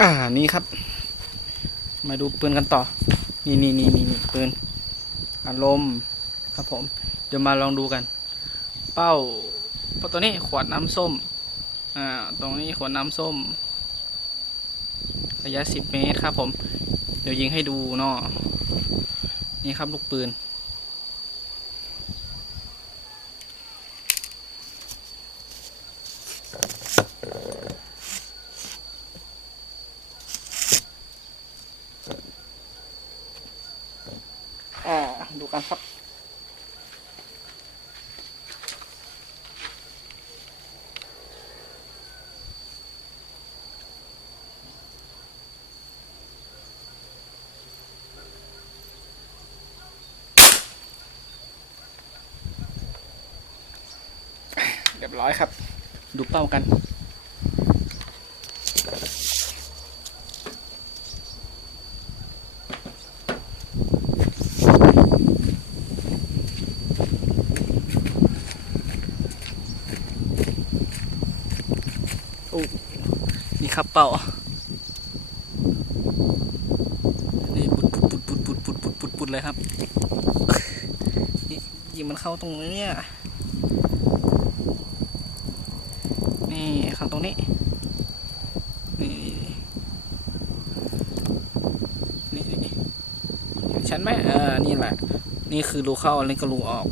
อ่านี่ครับ มาดูปืนกันต่อ นี่นี่นี่นี่นี่ปืนอารมณ์ครับผม เดี๋ยวมาลองดูกัน เป้าเป้าตัวนี้ขวดน้ำส้ม อ่า ตรงนี้ขวดน้ำส้ม ระยะสิบเมตรครับผม เดี๋ยวยิงให้ดูเนาะนี่ครับลูกปืน อ่าดูกันครับ เรียบร้อยครับ ดูเป้ากัน โอ้นี่ครับเป้านี่ปุดปุดปุดปุดปุดปุดปุดปุดเลยครับนี่ยิงมันเข้าตรงนี้เนี่ยนี่เข้าตรงนี้นี่นี่นี่เห็นชันไหมเออนี่แหละ นี่คือรูเข้าอันนี้ก็รูออก